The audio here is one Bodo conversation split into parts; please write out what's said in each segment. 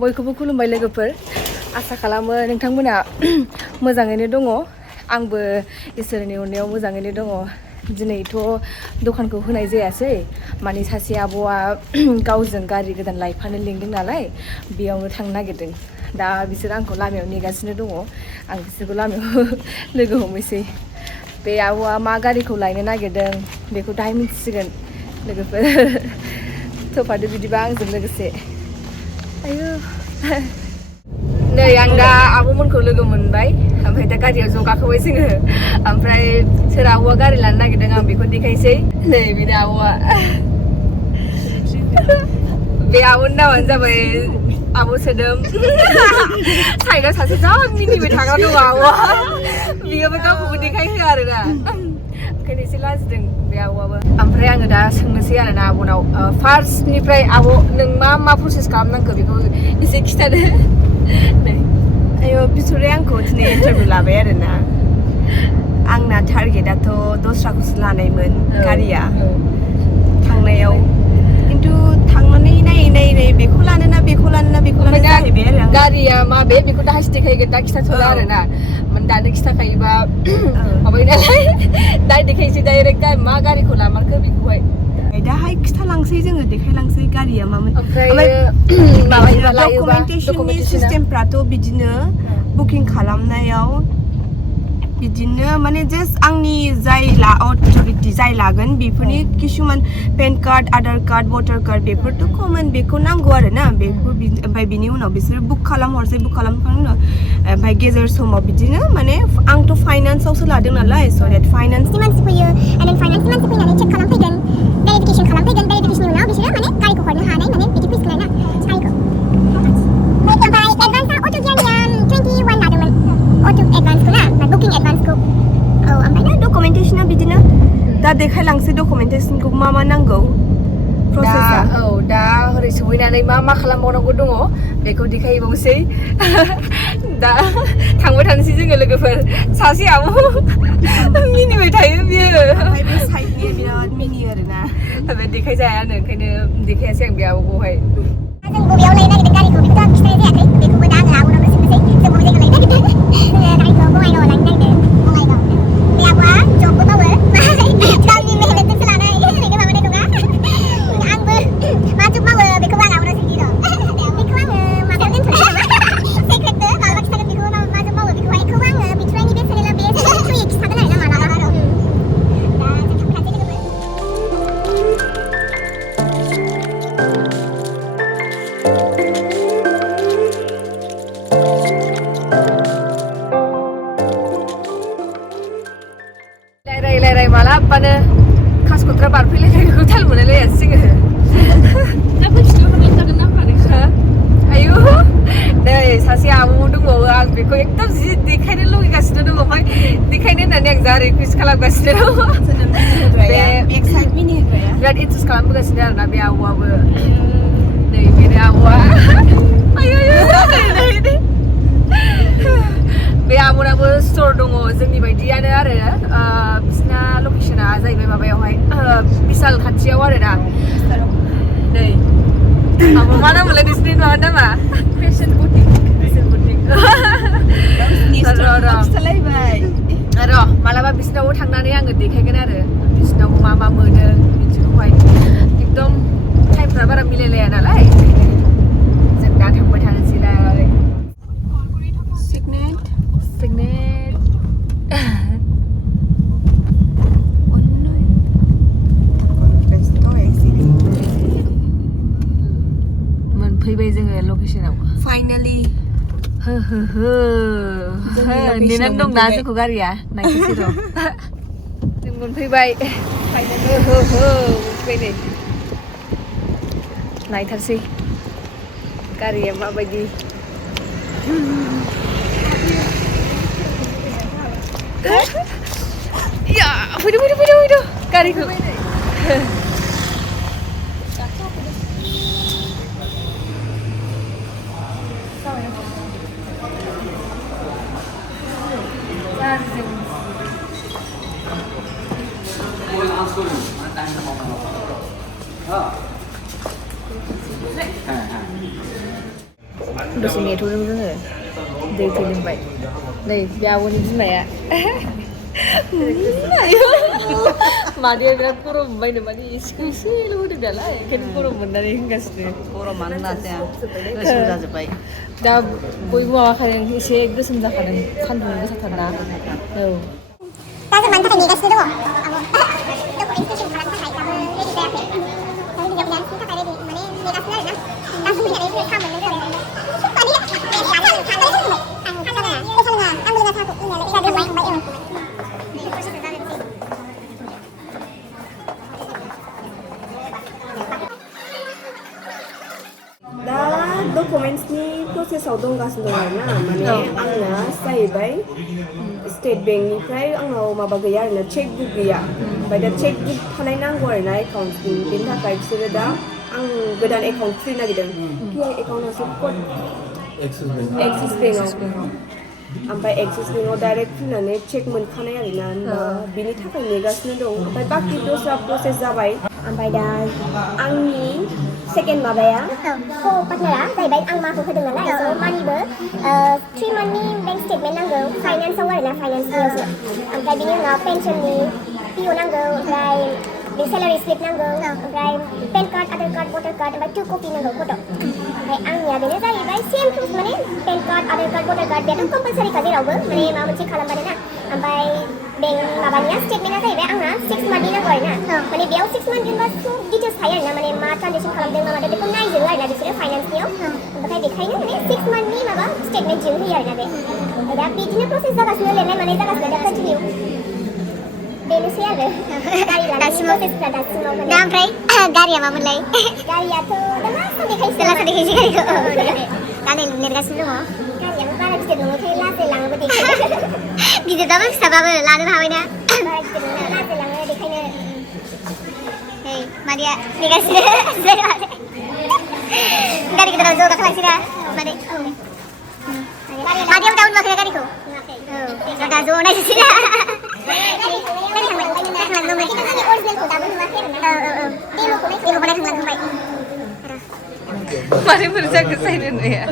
बयखौबो खुलुमबाय लोगोफोर आसा खालामो नोंथांमोना मोजाङैनो दङ आंबो इसोरनि अननायाव मोजाङैनो दङ दिनैथ' दखानखौ होनाय जायासै माने सासे आब'आ गावजों गारि गोदान लायफानो लिंदों नालाय बेयावनो थांनो नागिरदों दा बिसोर आंखौ लामायाव नेगासिनो दङ आं बिसोरखौ लामायाव लोगो हमहैसै बे आब'आ मा गारिखौ लायनो नागिरदों बेखौ दाहाय मिथिसिगोन लोगोफोर थोफादो बिदिबा आंजों लोगोसे आयु नै आं दा आब'मोनखौ लोगो मोनबाय ओमफ्राय दा गारियाव ज' गाखोबाय जोङो ओमफ्राय सोर आब'आ गारि लानो नागिरदों आं बेखौ देखायसै नै बेनो आब'आ बे आब'नि नामानो जाबाय आब' सोदोम साइडआव सासे जा मिनिबाय थाग्रा दङ आब'आ बियोबो गावखौबो देखायहोआ आरोना ओंखायनो एसे लाजिदों बे आब'आबो ओमफ्राय आङो दा सोंनोसै आरोना आब'नाव फार्स्टनिफ्राय आब' नों मा प्रसेस खालामनांगौ बेखौ एसे खिथादो आयो बिसोरो आंखौ दिनै इन्टारभिउ लाबाय आरोना आंना टारगेटआथ' दस्राखौसो लानायमोन गारिया थांनायाव खिन्थु थांनानै नायै बेखौ लानो जाहैबाय आरो गारिया माबे बेखौ दाहाय देखायगोन दा खिथाथ'ला आरोना दानो खिथाखायोबा माबायो नालाय दा देखायसै डाइरेक्ट मा गारिखौ लामारखो बेखौहाय दाहाय खिथालांसै जोङो देखायलांसै गारिया मामोन ओमफ्राय डकुमेन्टेसननि सिस्टेमफ्राथ' बिदिनो बुकिं खालामनायाव बिदिनो माने जास्ट आंनि जाय अथ'रिटि जाय लागोन बेफोरनि किसुमान पेन कार्ड आधार कार्ड भटार कार्ड बेफोरथ' कमन बेखौ नांगौ आरोना बेखौ ओमफ्राय बिनि उनाव बिसोर बुक खालामखांनायनि उनाव ओमफ्राय गेजेर समाव बिदिनो माने आंथ' फाइनान्सआवसो लादों नालाय स' डेट फाइनान्सनि मानसि फैयो एन्ड देन फाइनान्सनि मानसि फैनानै चेक खालामफैगोन भेरिफिकेसन खालामफैगोन भेरिफिकेसननि उनाव बिसोरो माने गारिखौ हरनो हानाय माने बिदि फैसिगोन आरोना गारिखौ ओमफ्राय एडभान्सआ अट' गियारनिया 21 लादोंमोन अट' एडभान्सखौ ना बुकिं एडभान्सखौ औ ओमफ्राय दा डकुमेन्टेसना बिदिनो दा देखायलांसै डकुमेन्टेसनखौ मा नांगौ प्रसेसा दा ओरै सहैनानै मा खालामबावनांगौ दङ बेखौ देखायबावसै दा थांबाय थानोसै जोङो लोगोफोर सासे आब' मिनिबाय थायो बियो ओमफ्राय बे साइडनि बिराद मिनियो आरोना बे देखायजायानो ओंखायनो देखायासै आं बे आब'खौहाय जों बबेयाव लायनो नागिरदों गारिखौ बेखौथ' आं खिथानाय जायाखै बेखौबो दा आङो आब'नावनो सोंनोसै जों बबे जायगायाव लायनो नागिरदों जोङो गारिखौ बङाइगावआव लायनो नागिरदों बङाइगाव बे आब'आ जबबो मावो गावनि मेहनतजोंसो लानाय ओरैनो माबानाय नङा आंबो मा जब मावो बेखौबो आं आब'नाव सोंनि र' बेखौ आङो माबायाव दोनथ'नोसै नामा सेक्रेटबो मालाबा खिथागोन बेखौ मा जब मावो बेखौहाय बेखौबो आङो बिथुराइनि बे चेनेला बे थ्रुयै खिथागोन आरोना मालाबा दा जों थांखानोसै लोगोफोर रायलाय मालाबानो कासकट्रा बारफैलायनायखौ थाल मोनलायलायासै जोङो आयु नै सासे आब' दंबावो आं बेखौ एकदम जि देखायनो लुगैगासिनो दङ ओमफ्राय देखायनो होननानै आं जा रिकुवेस्ट खालामगासिनो दङ बे बिराद इन्ट्रेस्ट खालामबोगासिनो आरोना बे आब'आबो नै बेनो आब'आ बे आब'नाबो स्ट'र दङ जोंनि बायदियानो आरो बिसिना लकेसना जाहैबाय माबायावहाय बिशाल खाथियाव आरोना नै आब' मा नाम मोनलाय नोंसिनि माबा नामा फेशन बुटिक र' मालाबा बिसिनावबो थांनानै आङो देखायगोन आरो बिसिनावबो मा मोनो बिदिखौहाय एकदम टाइमफ्रा बारा मिलायलाया नालाय जों दा थांबाय थानोसैलाय सिगनेट मोनफैबाय जोङो लकेसनाव फाइनालि हो नेनानै दंना जोंखौ गारिया नायनोसै र' जों मोनफैबाय मोनफैबाय नै नायथारसै गारिया माबायदि फैदो गारिखौ दसे नेथ'दों जोङो दै थै लोंबाय नै बे आब'नि बिमाया मादैया बिराद गरम मोनबायनो माने एसेल' होदों नालाय ओंखायनो गरम मोननानै होनगासिनो गरमानो नाजाया गोसोम जाजोब्बाय दा बयबो माबाखादों एसे गोसोम जाखादों सान्दुं गोसाथारना औ दा जों मानि थाखाय नेगासिनो दङ डकुमेन्टेसन खालामनो थाखाय दाबो रेडि जायाखै दाबो रेडि जायाखै बिनि थाखाय रेडि माने नेगासिनो आरोना दा फैनानै जोङो साहा मोनदों जों दा डकुमेन्ट्सनि प्रसेसआव दंगासिनो दं आरोना माने आंना जाहैबाय स्टेट बेंकनिफ्राय आंनाव माबा गैया आरोना चेक बुक गैया ओमफ्राय दा चेक बुक थानाय नांगौ आरोना एकाउन्टनि बेनि थाखाय बिसोरो दा आं गोदान एकाउन्ट खुलिनो नागिरदों एकाउन्टआसो कड एक्सिस बेंकआव ओमफ्राय एक्सिस बेंकआव डाइरेक्ट खुलिनानै चेक मोनखानाय आरोना होमबा बिनि थाखाय नेगासिनो दं ओमफ्राय बाखि दस्रा प्रसेस जाबाय ओमफ्राय दा आंनि सेकेन्ड माबाया पार्टनारा जाहैबाय आं माखौ होदों नालाय स' मानिबो 3 मान्थनि बेंक स्टेटमेन्ट नांगौ फाइनान्सआव आरोना फाइनान्सनियावसो ओमफ्राय बिनि उनाव पेन्सननि पिअ नांगौ ओमफ्राय बे सेलारि स्लिप नांगौ ओमफ्राय पेन कार्ड आधार कार्ड भटार कार्ड ओमफ्राय 2 कपि नांगौ फट' ओमफ्राय आंनिया बेनो जाहैबाय सेम प्रुफ माने पेन कार्ड आधार कार्ड भटार कार्ड बेथ' कम्पालसारिखा जेरावबो माने माबा मोनसे खालामबानो ना ओमफ्राय बेंक माबानिया स्टेटमेन्टआ जाहैबाय आंना 6 मान्थनि नांगौ आरोना माने बेयाव 6 मान्थ जेनेबा सब डिटेल्स थायो आरोना माने मा ट्रान्जेक्सन खालामदों मा मादों बेखौ नायजोबो आरोना बिसोरो फाइनान्सनियाव ओमफ्राय बेखायनो माने 6 मान्थनि माबा स्टेटमेन्ट दिहुनहोयो आरोना बे ओमफ्राय दा बिदिनो प्रसेस जागासिनो लिरनाय माने जागासिनो दा कन्टिनिउ बेनोसै आरो गारि लानायनि प्रसेसफ्रा दासिमाव दा ओमफ्राय गारिया मामोनलाय गारियाथ' दा लास्ट देखायसै गारिखौ दा नै नेगासिनो दङ गारियाबो बारा गिदिर नङैखाय लासै लाङोबो देखायनो गिदिरबाबो फिसाबाबो लानोबो हाबायना बारा गिदिर नङा लासै लाङो देखायनो नै मादैया नेगासिनो गारि गिदिराव ज' गाखोलांसै दा मादै मादैयाबो दाबो नुवाखै गारिखौ औ दा ज' नायसै ना मारै बोरै जाखो साइड होननाया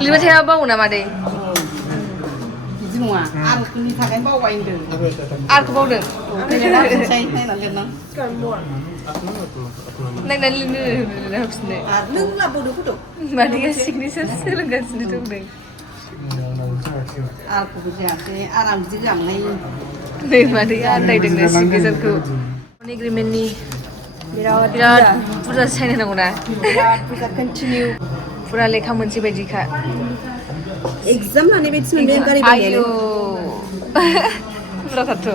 लिरबाय थायाबा बावो ना मादै बिदि नङा आर'जनि थाखाय बावबाय होनदों आरखौ बावदों नायनानै लिरनो होफिननो नों लाबोदो फट' मादैया सिगनेसार सोलोंगासिनो दंदों आरखौबो जायासै आराम बिदि जामनाय नै मादैया आन्दायदोंनो सिगनेसारखौ एग्रिमेन्टनि बिराद बुरजा साइन होनांगौ ना बिराद बुरजा कन्टिनिउ फुरा लेखा मोनसे बायदिखा एग्जाम लानाय बायदिसो मोनदों गारि आयौ बुरजाथारथ'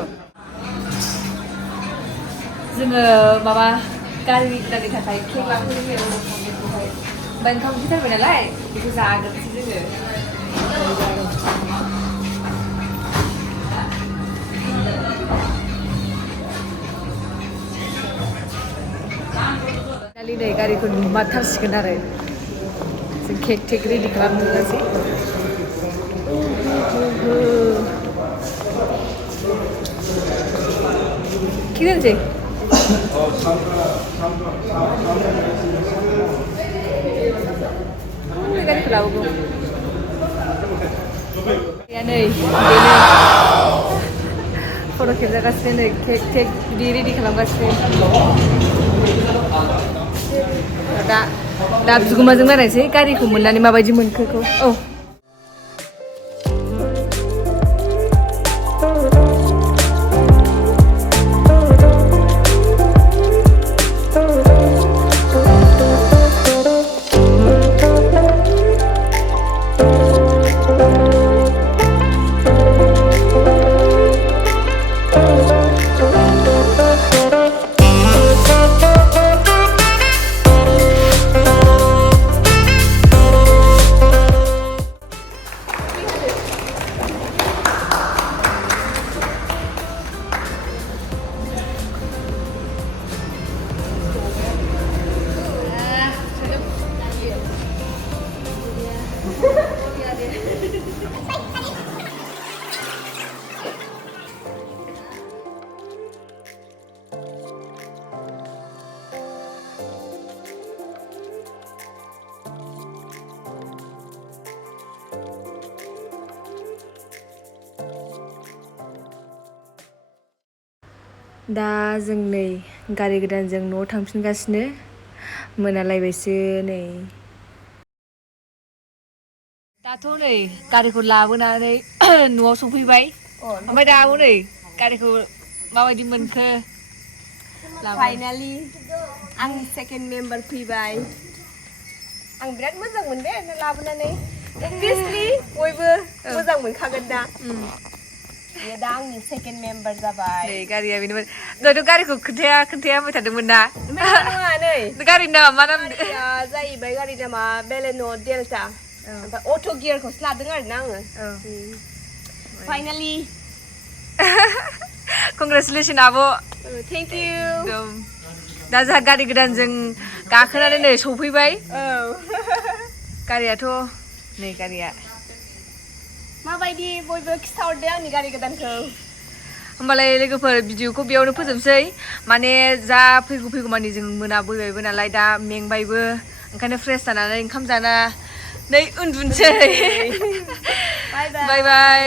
जोङो माबा गारि गोदाननि थाखाय केक लांफैदों ओमफ्राय ओंखाम उखैथारबाय नालाय बेखौ जाग्रोनोसै जोङो दालि नै गारिखौ नुमारथारसिगोन आरो जों केक टेक रेडि खालामनोसै केक जानोसै गारिखौ लाबोगौ नै बेनो फट' खेबजागासिनो नै केक टेक बिदि रेडि खालामगासिनो दा बिगुमाजों रायलायनोसै गारिखौ मोननानै माबायदि मोनखोखौ औ दा जों नै गारि गोदानजों न'आव थांफिनगासिनो मोनालायबायसो नै दाथ' नै गारिखौ लाबोनानै न'आव सफैबाय ओमफ्राय दा आब' नै गारिखौ माबायदि मोनखो फाइनालि आंनि सेकेन्ड मेम्बार फैबाय आं बिराद मोजां मोनदों लाबोनानै अबभियासलि बयबो मोजां मोनखागोन दा बेयो दा आंनि सेकेन्ड मेम्बार जाबाय नै गारिया बेनोमोन दहायथ' गारिखौ खोन्थाया होनबाय थादोंमोन ना नङा नै गारिनि नामा मा नाम गारिया जाहैबाय गारि नामा बेलेन' डेल्टा ओमफ्राय अट' गियारखौसो लादों आरोना आङो फाइनालि कंग्रेचुलेसन आब' थेंक इउ दा जोंहा गारि गोदानजों गाखोनानै नै सफैबाय गारियाथ' नै गारिया माबायदि बयबो खिथाहरदो आंनि गारि गोदानखौ होमबालाय लोगोफोर भिडिअखौ बेयावनो फोजोबसै माने जा फैगौ मानि जों मोनाबोबायबो नालाय दा मेंबायबो ओंखायनो फ्रेस जानानै ओंखाम जाना नै उन्दुनोसै बाय बाय